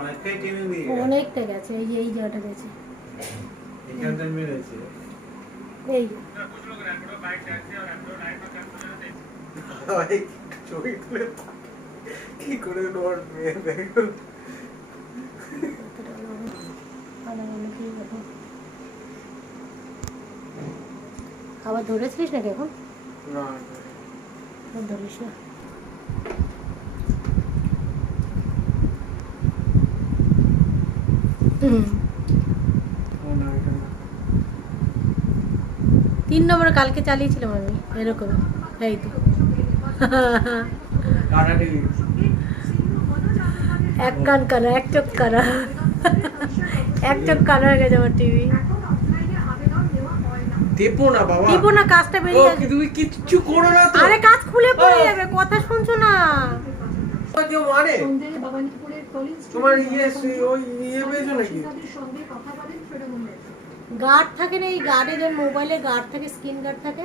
অনেকটাই টেনে দিয়ে গেছে। অনেকটা গেছে, এই যে এই জায়গাটা গেছে, এখানটা মেরেছে। এই ছবি তুলে কি করে নোট মেয়ে দেখো। আবার ধরেছিস নাকি এখন? না ধরিস না। না এখানে 3 নম্বরে কালকে চালিয়েছিলাম আমি এরকম, এই তো কাটাটি এক কান কানা, এক চোখ কানা, এক চোখ কানা হয়ে গেছে আমার টিভি। দেবো না বাবা, দিব না, কাজটা বেরিয়ে যাবে। তুমি কিচ্ছু করো না তো। আরে কাজ খুলে পড়ে যাবে, কথা শুনছো না? কেউ মানে তোমার ওই পেয়েছো নাকি? গার্ড থাকে না, এই গার্ডে, যেমন মোবাইলে গার্ড থাকে, স্ক্রিন গার্ড থাকে,